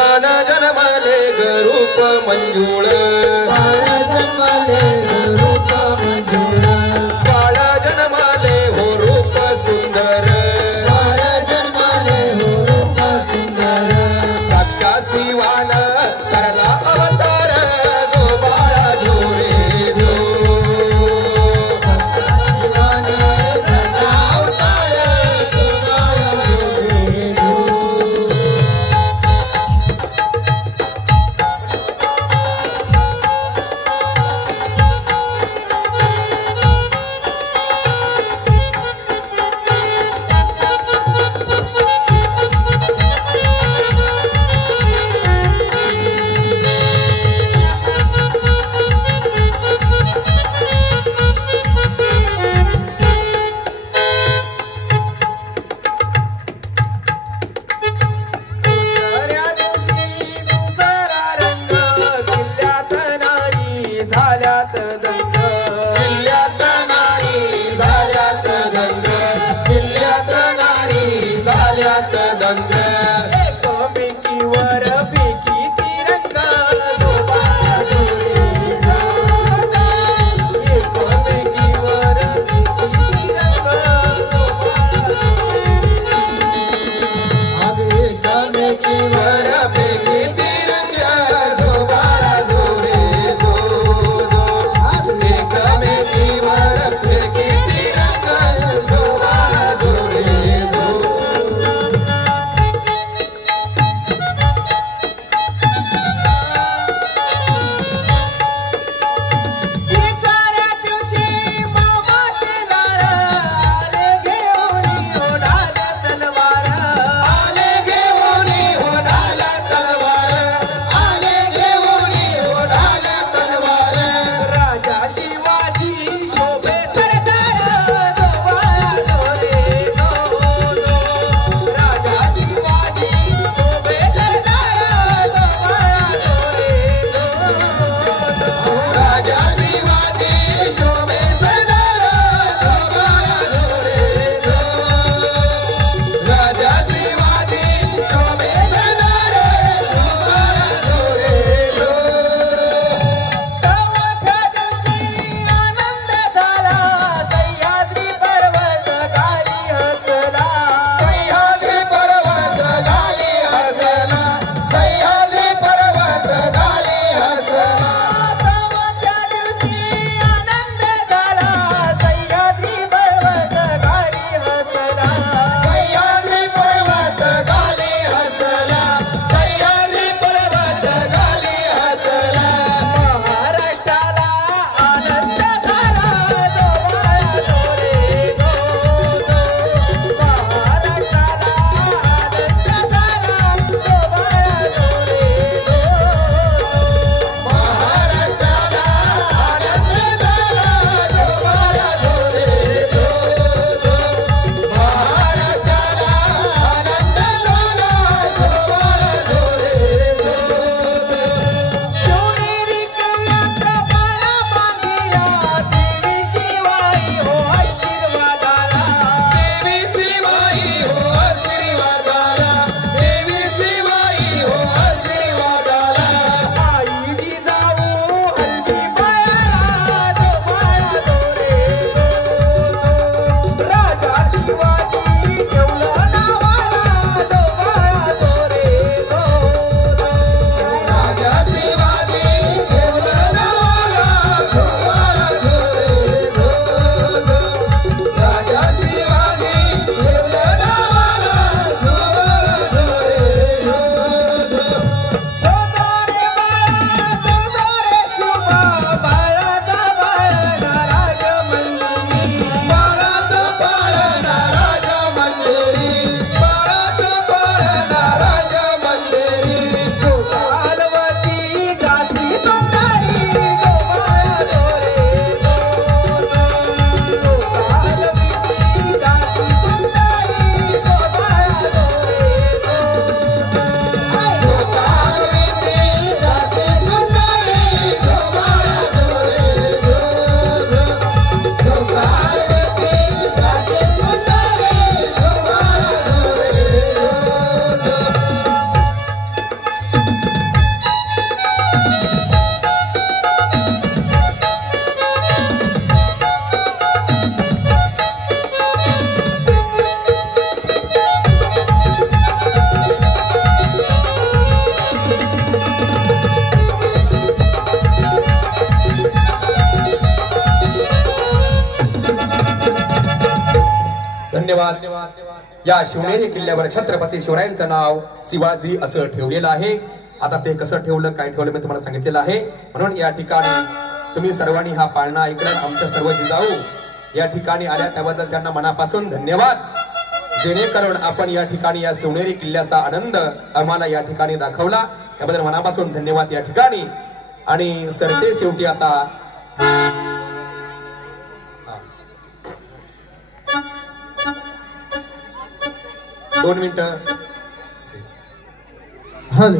बाळ जन्माले रूप मंजुळ बाळ जन्माले रूप मंजुळ बाळ जन्माले हो रूप सुंदर बाळ जन्माले हो रूप सुंदर साक्षात शिवान करला अवतार जो बाळा जोरे जो शिवाने धरला अवतार जो बाळा जोरे जो धन्यवाद. या शिवनेरी किल्ल्यावर छत्रपती शिवरायांचं नाव शिवाजी असं ठेवलेलं आहे. आता ते कसं ठेवलं काय ठेवलं मी तुम्हाला सांगितलेलं आहे. म्हणून या ठिकाणी तुम्ही सर्वांनी हा पाळणा ऐकला. आमच्या सर्व जिजाऊ या ठिकाणी आल्या त्याबद्दल त्यांना मनापासून धन्यवाद. जेणेकरून आपण या ठिकाणी या शिवनेरी किल्ल्याचा आनंद आम्हाला या ठिकाणी दाखवला त्याबद्दल मनापासून धन्यवाद या ठिकाणी. आणि सरते शेवटी आता 2 मिनिटं. हॅलो